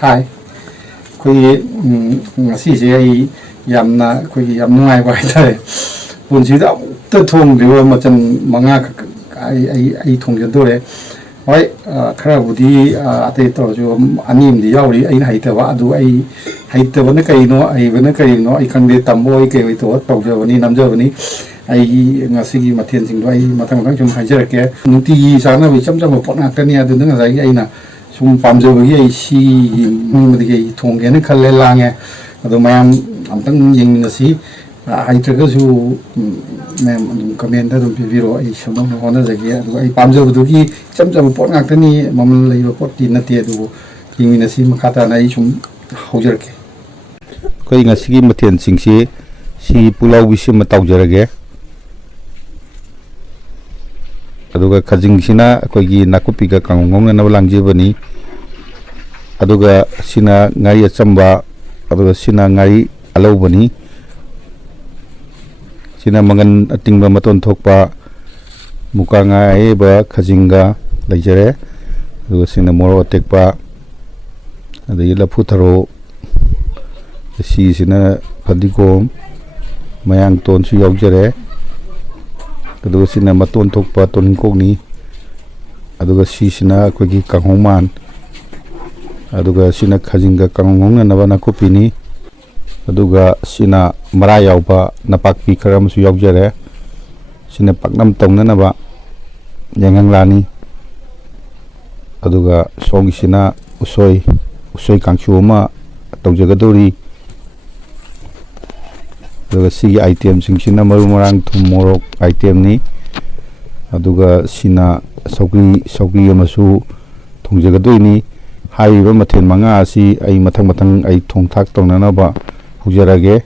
ꯍꯥꯏ ꯑꯩꯈꯣꯏꯒꯤ ꯉꯁꯤꯁꯦ ꯑꯩ ꯌꯥꯝꯅ ꯑꯩꯈꯣꯏꯒꯤ ꯌꯥꯝ ꯅꯨꯡꯉꯥꯏꯕ ꯍꯥꯏꯇꯥꯔꯦ ꯄꯨꯟꯁꯤꯗ ꯑꯃꯨꯛꯇ ꯊꯣꯡꯗ꯭ꯔꯤꯕ ꯃꯆꯜ ꯃꯉꯥꯈꯛ ꯑꯩ ꯊꯣꯡꯖꯗꯣꯔꯦ ꯍꯣꯏ ꯈꯔꯕꯨꯗꯤ ꯑꯇꯩ ꯇꯧꯔꯁꯨ ꯑꯅꯤ ꯑꯃꯗꯤ ꯌꯥꯎꯔꯤ ꯑꯩꯅ ꯍꯩꯇꯕ ꯑꯗꯨ ꯑꯩ ꯍꯩꯇꯕꯅ ꯀꯩꯅꯣ ꯍꯩꯕꯅ ꯀꯔꯤꯅꯣ ꯑꯩ ꯈꯪꯗꯦ ꯇꯝꯕ ꯑꯣꯏ ꯀꯩ ꯑꯣꯏ ꯇꯧꯖꯕꯅꯤ ꯅꯝꯖꯕꯅꯤ ꯑꯩꯒꯤ ꯉꯁꯤꯒꯤ ꯃꯊꯦꯜꯁꯤꯡꯗꯣ ꯑꯩ ꯃꯊꯪ ꯃꯊꯪ ꯁꯨꯝ ꯍꯥꯏꯖꯔꯛꯀꯦ ꯅꯨꯡꯇꯤꯒꯤ ꯆꯥꯅꯕ ꯏꯆꯝ ꯆꯝꯕ ꯄꯣꯠ ꯉꯥꯛꯇꯅꯤ ꯑꯗꯨꯅ ꯉꯁꯥꯏꯒꯤ ꯑꯩꯅ ꯁꯨꯝ ꯄꯥꯝꯖꯕꯒꯤ ꯑꯩ ꯁꯤꯒꯤ ꯃꯑꯣꯡꯗꯒꯤ ꯑꯩ ꯊꯣꯡꯒꯦꯅ ꯈꯜꯂꯦ ꯂꯥꯡꯉꯦ ꯑꯗꯣ ꯃꯌꯥꯝ ꯑꯝꯇꯪ ꯌꯦꯡꯃꯤꯟꯅꯁꯤ ꯍꯩꯇ꯭ꯔꯒꯁꯨ ꯃꯌꯥꯝ ꯑꯗꯨꯝ ꯀꯃꯦꯟꯗ ꯑꯗꯨꯝ ꯄꯤꯕꯤꯔꯛꯑꯣ ꯑꯩ ꯁꯨꯝ ꯍꯣꯠꯅꯖꯒꯦ ꯑꯗꯨꯒ ꯑꯩ ꯄꯥꯝꯖꯕꯗꯨꯒꯤ ꯏꯆꯝ ꯆꯝꯕ ꯄꯣꯠ ꯉꯥꯛꯇꯅꯤ ꯃꯃꯜ ꯂꯩꯕ ꯄꯣꯠꯇꯤ ꯅꯠꯇꯦ ꯑꯗꯨꯕꯨ ꯌꯦꯡꯃꯤꯟꯅꯁꯤ ꯃꯈꯥ ꯇꯥꯅ ꯑꯩ ꯁꯨꯝ ꯍꯧꯖꯔꯛꯀꯦ ꯑꯩꯈꯣꯏ ꯉꯁꯤꯒꯤ ꯃꯊꯦꯜꯁꯤꯡꯁꯤ ꯁꯤ ꯄꯨꯛꯂꯥꯎꯕꯤꯁꯤꯃ ꯇꯧꯖꯔꯒꯦ ꯑꯗꯨꯒ ꯈꯖꯤꯡꯁꯤꯅ ꯑꯩꯈꯣꯏꯒꯤ ꯅꯥꯀꯨꯞꯄꯤꯒ ꯀꯥꯡꯉꯧ ꯉꯧꯅꯅꯕ ꯂꯥꯡꯖꯕꯅꯤ ꯑꯗꯨꯒ ꯁꯤꯅ ꯉꯥꯔꯤ ꯑꯆꯝꯕ ꯑꯗꯨꯒ ꯁꯤꯅ ꯉꯥꯔꯤ ꯑꯂꯧꯕꯅꯤ ꯁꯤꯅ ꯃꯪꯒꯟ ꯑꯇꯤꯡꯕ ꯃꯇꯣꯟ ꯊꯣꯛꯄ ꯃꯨꯀꯥ ꯉꯥ ꯑꯌꯥꯏꯕ ꯈꯖꯤꯡꯒ ꯂꯩꯖꯔꯦ ꯑꯗꯨꯒ ꯁꯤꯅ ꯃꯣꯔꯣꯛ ꯑꯇꯦꯛꯄ ꯑꯗꯒꯤ ꯂꯐꯨ ꯊꯔꯣ ꯁꯤꯁꯤꯅ ꯐꯗꯤꯒꯣꯝ ꯃꯌꯥꯡꯇꯣꯟꯁꯨ ꯌꯥꯎꯖꯔꯦ ꯑꯗꯨꯒ ꯁꯤꯅ ꯃꯇꯣꯟ ꯊꯣꯛꯄ ꯇꯣꯅꯤꯡꯈꯣꯛꯅꯤ ꯑꯗꯨꯒ ꯁꯤꯁꯤꯅ ꯑꯩꯈꯣꯏꯒꯤ ꯀꯥꯡꯍꯧꯃꯥꯟ ꯑꯗꯨꯒ ꯁꯤꯅ ꯈꯖꯤꯡꯒ ꯀꯥꯡꯉꯧ ꯉꯧꯅꯅꯕ ꯅꯥꯀꯨꯞꯄꯤꯅꯤ ꯑꯗꯨꯒ ꯁꯤꯅ ꯃꯔꯥ ꯌꯥꯎꯕ ꯅꯄꯥꯛꯄꯤ ꯈꯔ ꯑꯃꯁꯨ ꯌꯥꯎꯖꯔꯦ ꯁꯤꯅ ꯄꯥꯛꯅꯝ ꯇꯧꯅꯅꯕ ꯌꯥꯏꯉꯪꯂꯥꯅꯤ ꯑꯗꯨꯒ ꯁꯣꯝꯒꯤꯁꯤꯅ ꯎꯁꯣꯏ ꯀꯥꯡꯁꯨ ꯑꯃ ꯇꯧꯖꯒꯗꯧꯔꯤ ꯑꯗꯨꯒ ꯁꯤꯒꯤ ꯑꯥꯏꯇꯦꯝꯁꯤꯡꯁꯤꯅ ꯃꯔꯨ ꯃꯔꯥꯡ ꯊꯨꯝ ꯃꯣꯔꯣꯛ ꯑꯥꯏꯇꯦꯝꯅꯤ ꯑꯗꯨꯒ ꯁꯤꯅ ꯁꯧꯒ꯭ꯔꯤ ꯑꯃꯁꯨ ꯊꯣꯡꯖꯒꯗꯣꯏꯅꯤ ꯍꯥꯏꯔꯤꯕ ꯃꯊꯦꯜ ꯃꯉꯥ ꯑꯁꯤ ꯑꯩ ꯃꯊꯪ ꯑꯩ ꯊꯣꯡ ꯊꯥꯛ ꯇꯧꯅꯅꯕ ꯍꯧꯖꯔꯒꯦ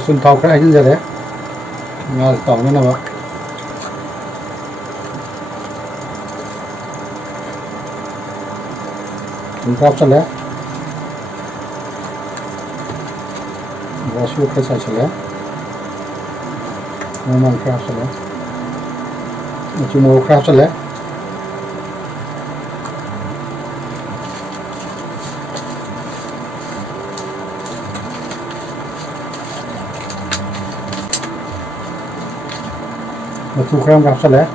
ꯃꯆꯨꯝ ꯊꯥꯎ ꯈꯔ ꯍꯩꯖꯤꯟꯖꯔꯦ ꯉꯥꯁꯦ ꯇꯥꯎꯅꯅꯕ ꯊꯨꯝ ꯈꯔ ꯍꯥꯞꯆꯜꯂꯦ ꯃꯣꯔꯣꯛ ꯈꯔ ꯆꯥꯏꯁꯤꯜꯂꯦ ꯃꯣꯔꯣꯛ ꯈꯔ ꯍꯥꯞꯆꯜꯂꯦ ꯃꯆꯨ ꯃꯣꯔꯣꯛ ꯈꯔ ꯍꯥꯞꯆꯜꯂꯦ matu khram kapsal hai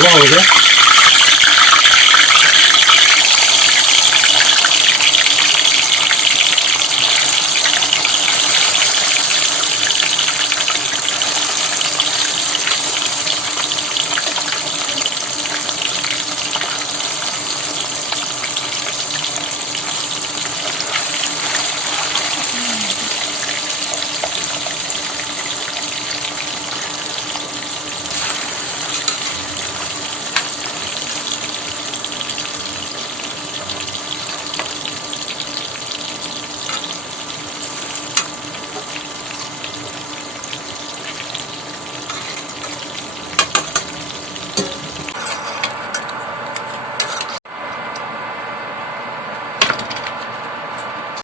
हो गया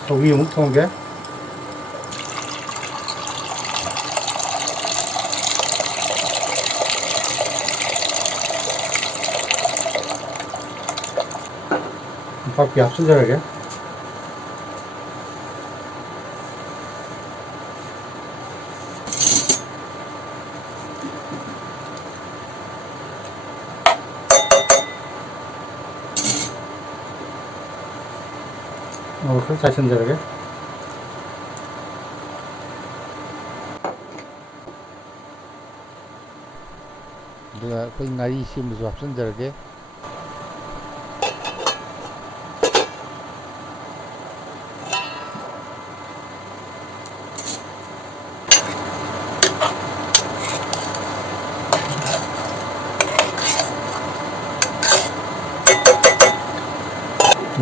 고기 뭉텅한 게 바퀴 앞선절하게 그렇게 잘 선절하게 내가 거의 나이 심어서 합선절하게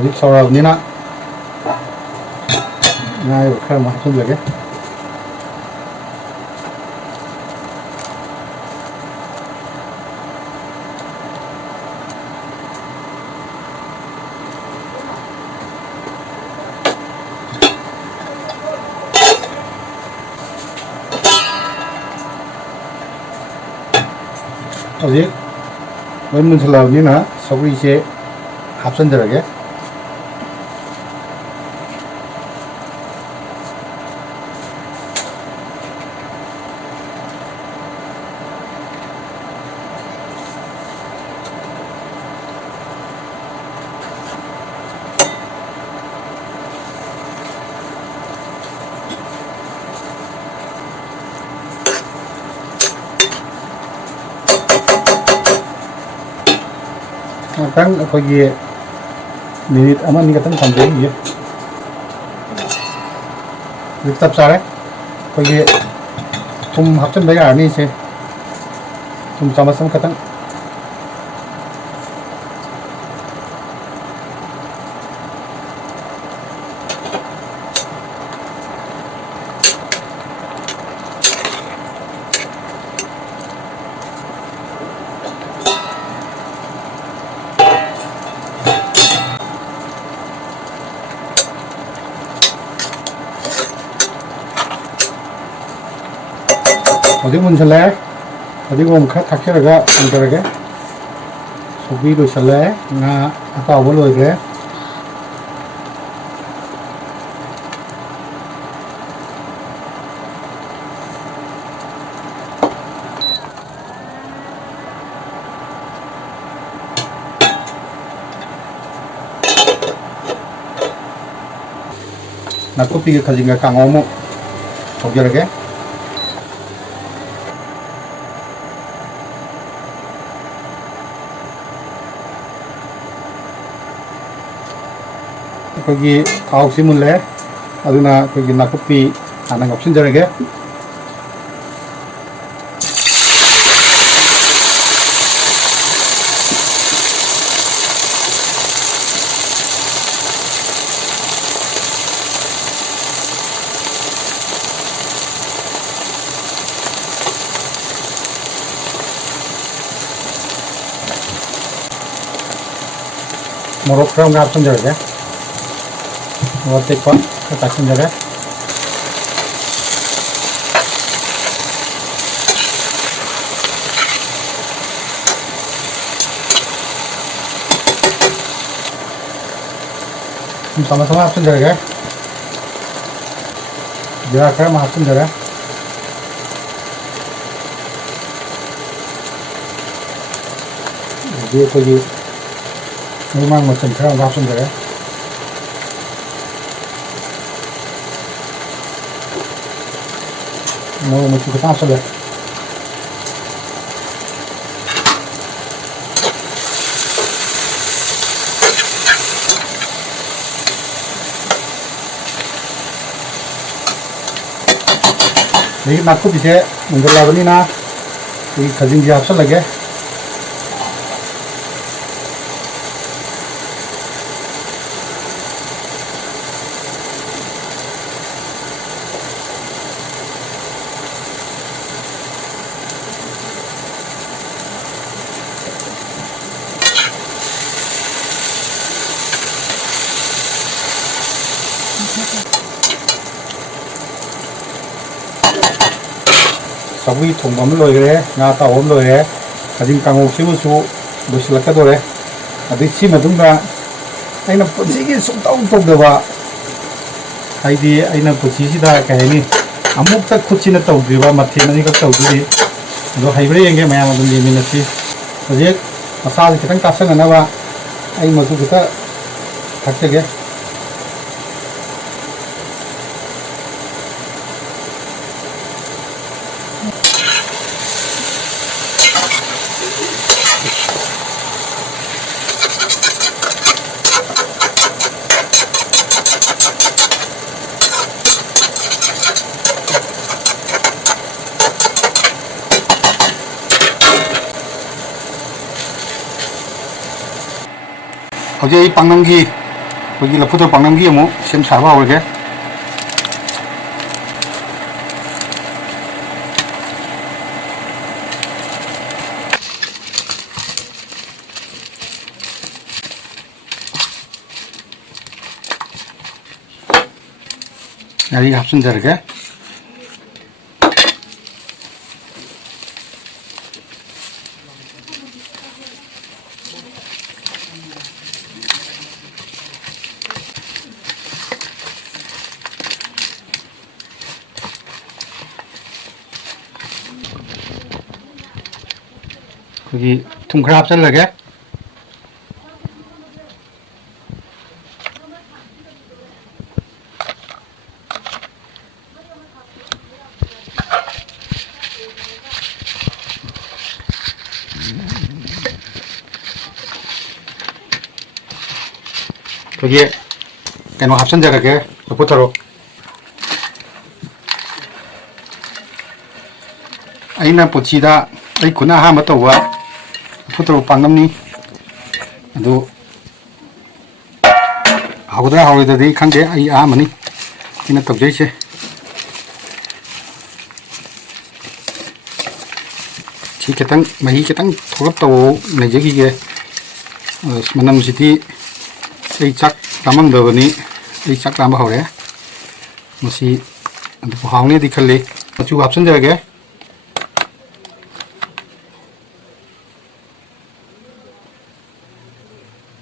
립 사와니나 나 이거 칼 뭐 손질게 어디 얼른 살라우니나 서구 이제 합선들하게 딱 거기에 미닛 아마니 같은 거 담배 이게 이렇게 답사래 거기에 좀 합전배가 아니지 좀 담았으면 같은 어디 문질래? 어디 보면 탁혀가 안 그러게 소비로 살래? 나 아까 뭘로 이게 나 커피가 가진 거 강어묵 소비하게 거기 가옥 심을래? 아두나 거기 낙커피 하는 거 친절하게 모로 크럼 같은 저게 어때 거 같은 저게 sama-sama 합친 저게 dia 크럼 합친 저게 dia 거기 음악 멋진 크럼 합친 저게 뭐 멋지게 따서래 लेकिन आपको पीछे मंगला बनी ना खजिन जी ऑप्शन लगे सभी थोंबम लोइरे nga taom loire adin kangok sibu su losilaka dore adi si madunga aina pujigi sumtau togdaba haidi aina puji da kahini amuk tak khuchina tawdriba mathena ni ka tawdri do haibre yenge mayam adun ni minati project asa kitang tasanga na ba ai masu kita thakge 어제 이 빵남기 거기 러프터 빵남기 뭐 샘 사봐 올게 여기 합순 저렇게 거기 퉁크라 합살라게 거기에 깨노 합선자라게 붙어로 아이나 보치다 아이 구나 하마 또와 붙어로 방금니 너 하고다 하고다디 칸게 아이 아마니 이나 떡제시 치 ketang mahi ketang thorap taw nejagi ge manam siti ei chak tamam dawani ei chak tamba hore masi adu hawne dikhalle chu option jage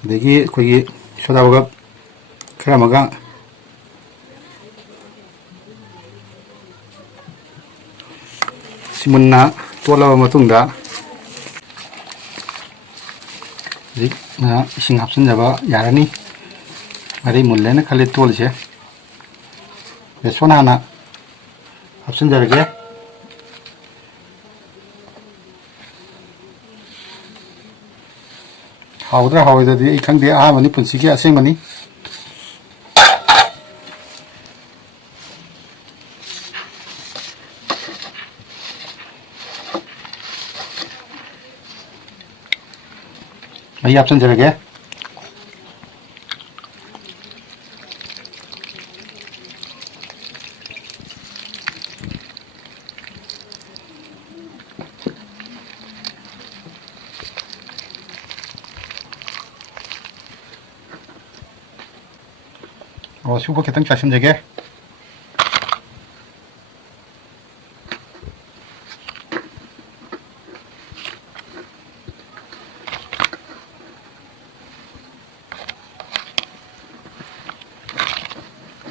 degi koi soda baga khara maga simunna tola matungda zik na ising option jaba yarani ari mullena khale tolse besona na option jarage hawdra hawda di ikhang de a mani punsi ki aseng mani ai option jarage 슈퍼 개탕 자신되게.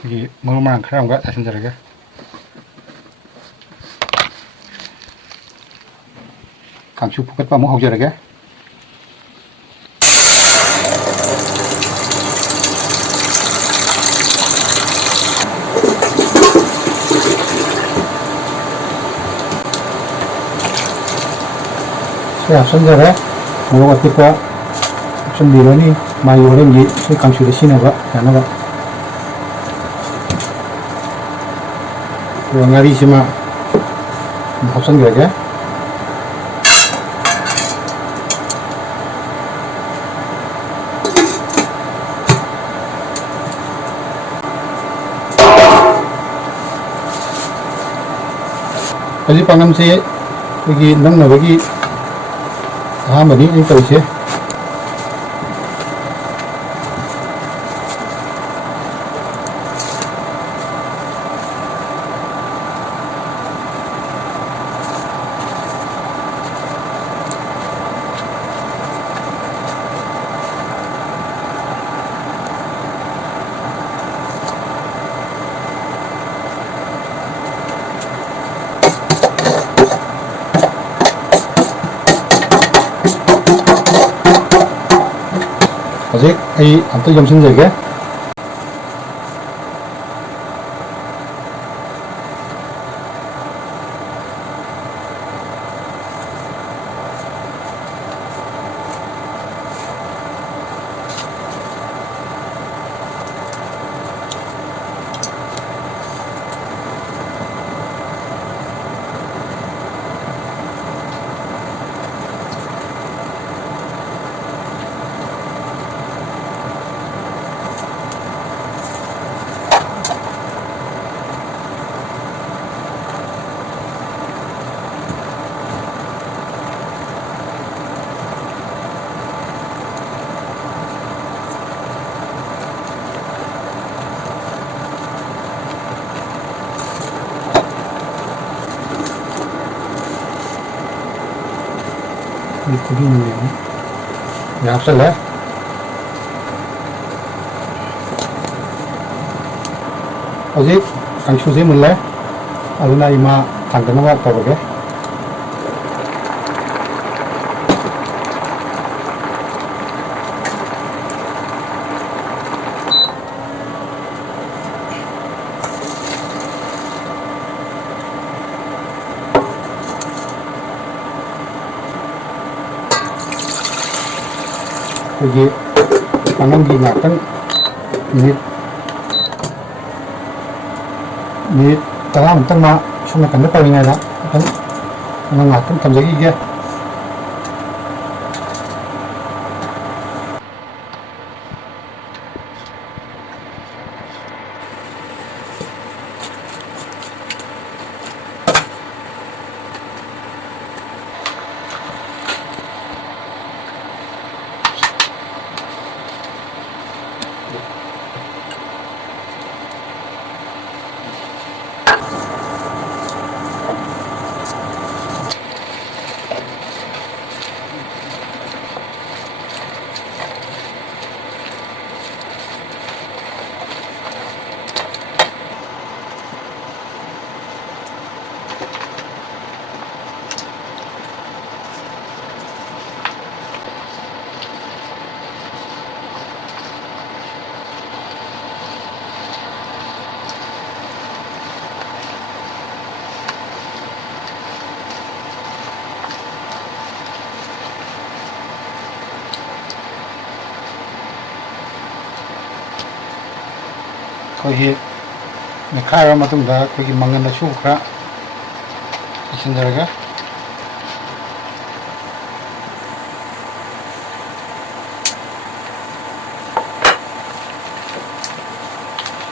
여기 먹을만한 크라운가 자신되게. 강추 푸켓 빠 뭐 하우저게. 앞선자가 뭐가 될까? 좀 미련이 많이 오랜 이 강추를 신어봐, 야나가. 영아리시마 합선자게. 아직 방금새 여기 넘나가기 아무리 이거 이제 아직 이 안뜰 점심되게 이 고기 있네요. 네, 앞설래? 아직 강추세 몰래? 아루나 이마 당근을 먹어보게. 여기 방금기 약간 미 따라하면 딱마 손에 간다 빠지냐다 약간 그냥 약간 감정이 이게 거기 카이와 마tumda 거기 망간다 슈크라 신자라가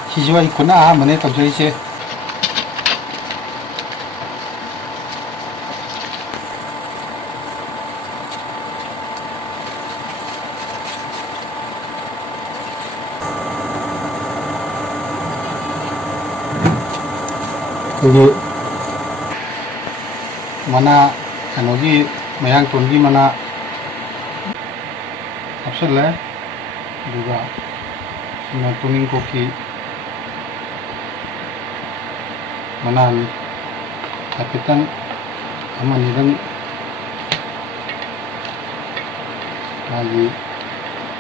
희지와 있구나 뭐네 갑자기 이제 ꯑꯩꯈꯣꯏꯒꯤ ꯃꯅꯥ ꯀꯩꯅꯣꯒꯤ ꯃꯌꯥꯡꯇꯣꯟꯒꯤ ꯃꯅꯥ ꯍꯥꯞꯆꯜꯂꯦ ꯑꯗꯨꯒ ꯁꯤꯅ ꯇꯨꯅꯤꯡꯈꯣꯛꯀꯤ ꯃꯅꯥꯅꯤ ꯍꯥꯏꯐꯦꯠꯇꯪ ꯑꯃꯅꯤꯗꯪ ꯃꯥꯒꯤ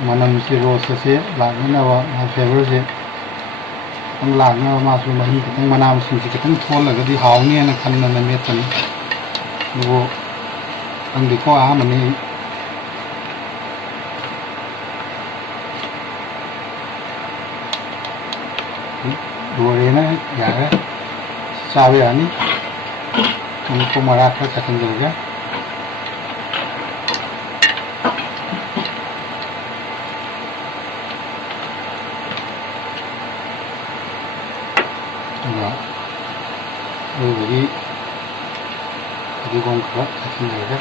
ꯃꯅꯝꯁꯦ ꯔꯣꯁ ꯑꯁꯦ ꯂꯥꯛꯅꯅꯕ ꯃꯥꯒꯤ ꯐ꯭ꯂꯦꯕꯔꯁꯦ ꯈꯤꯇꯪ ꯂꯥꯛꯅꯕ ꯃꯥꯁꯨ ꯃꯍꯤ ꯈꯤꯇꯪ ꯃꯅꯥ ꯃꯁꯤꯡꯁꯦ ꯈꯤꯇꯪ ꯊꯣꯜꯂꯒꯗꯤ ꯍꯥꯎꯅꯦꯅ ꯈꯟꯗꯅ ꯃꯦꯠꯄꯅꯤ ꯑꯗꯨꯕꯨ ꯈꯪꯗꯦꯀꯣ ꯑꯍꯥꯟꯕꯅꯤ ꯂꯣꯏꯔꯦꯅ ꯌꯥꯔꯦ ꯆꯥꯕ ꯌꯥꯅꯤ ꯃꯈꯣꯛ ꯃꯔꯥ ꯈꯔ ꯆꯥꯏꯁꯤꯟꯖꯔꯒꯦ ꯑꯗꯨꯒ ꯑꯔꯣꯏꯕꯒꯤ ꯐꯗꯤꯒꯣꯝ ꯈꯔ ꯆꯥꯏꯁꯤꯟꯖꯔꯒꯦ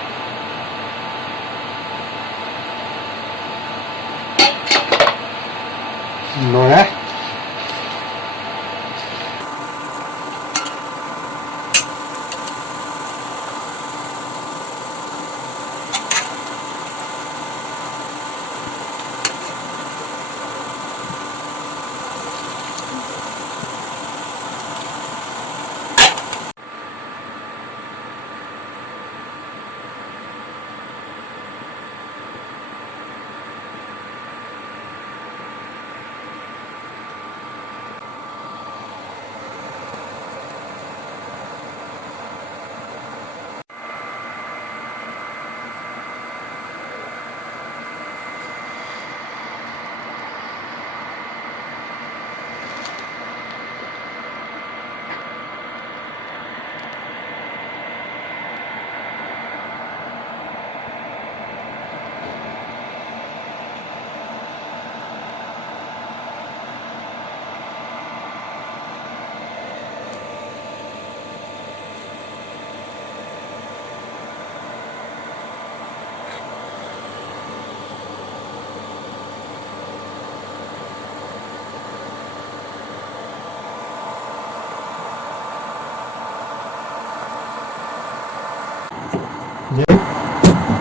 ꯂꯣꯏꯔꯦ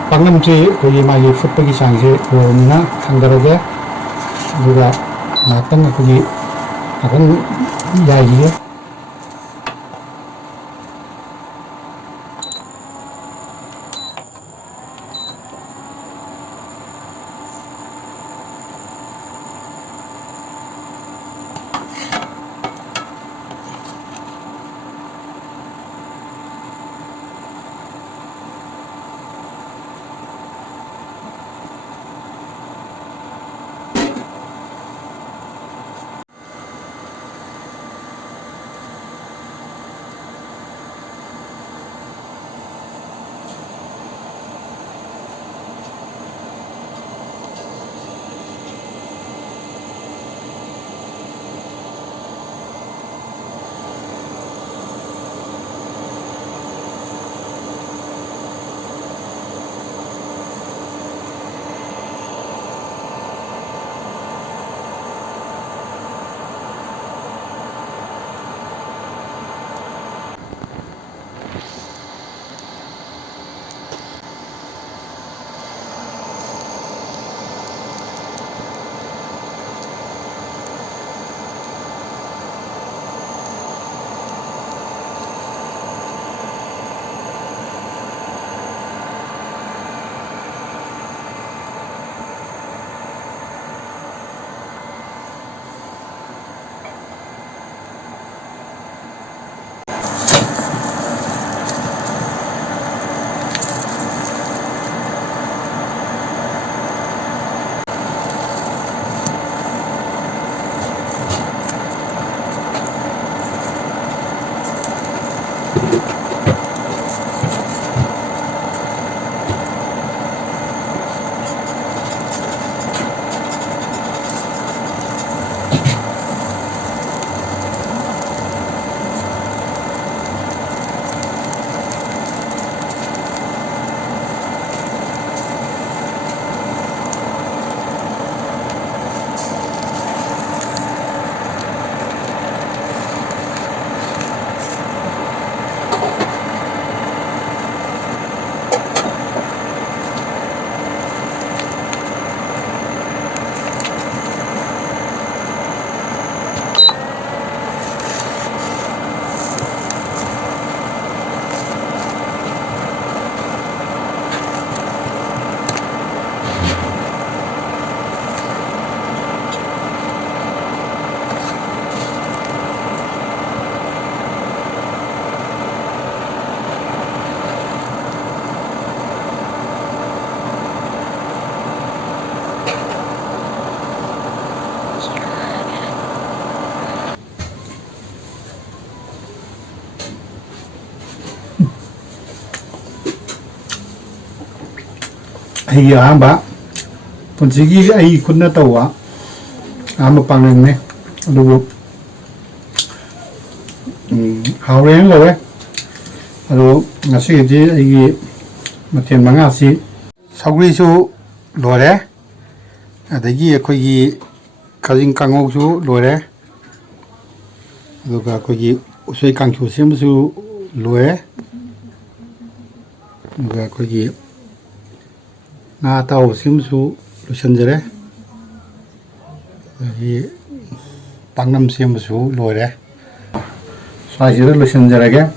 ꯄꯥꯛꯅꯝꯁꯤ ꯑꯩꯈꯣꯏꯒꯤ ꯃꯥꯒꯤ ꯐꯨꯠꯄꯒꯤ ꯆꯥꯡꯁꯦ ꯂꯣꯏꯔꯕꯅꯤꯅ ꯊꯥꯡꯊꯔꯒꯦ ꯑꯗꯨꯒ ꯉꯥꯏꯍꯥꯛꯇꯪ ꯑꯩꯈꯣꯏꯒꯤ ꯉꯥꯏꯍꯥꯛꯇꯪ ꯌꯥꯏꯈꯤꯒꯦ ꯑꯩꯒꯤ ꯑꯍꯥꯟꯕ ꯄꯨꯟꯁꯤꯒꯤ ꯑꯩ ꯈꯨꯠꯅ ꯇꯧꯕ ꯑꯍꯥꯟꯕ ꯄꯥꯛꯅꯝꯅꯦ ꯑꯗꯨꯕꯨ ꯍꯥꯎꯔꯦꯅ ꯂꯧꯋꯦ ꯑꯗꯣ ꯉꯁꯤꯒꯤꯗꯤ ꯑꯩꯒꯤ ꯃꯊꯦꯜ ꯃꯉꯥꯁꯤ ꯁꯧꯒ꯭ꯔꯤꯁꯨ ꯂꯣꯏꯔꯦ ꯑꯗꯒꯤ ꯑꯩꯈꯣꯏꯒꯤ ꯈꯥꯖꯤꯡ ꯀꯥꯡꯉꯧꯁꯨ ꯂꯣꯏꯔꯦ ꯑꯗꯨꯒ ꯑꯩꯈꯣꯏꯒꯤ ꯎꯁꯣꯏ ꯀꯥꯡꯁꯨ ꯁꯦꯝꯕꯁꯨ ꯂꯣꯏꯔꯦ ꯑꯗꯨꯒ ꯑꯩꯈꯣꯏꯒꯤ ꯉꯥ ꯑꯇꯥꯎꯕ ꯁꯦꯝꯕꯁꯨ ꯂꯣꯏꯁꯤꯟꯖꯔꯦ ꯑꯗꯒꯤ ꯄꯥꯛꯅꯝ ꯁꯦꯝꯕꯁꯨ ꯂꯣꯏꯔꯦ ꯁ꯭ꯋꯥꯏꯁꯤꯗ ꯂꯣꯏꯁꯤꯟꯖꯔꯒꯦ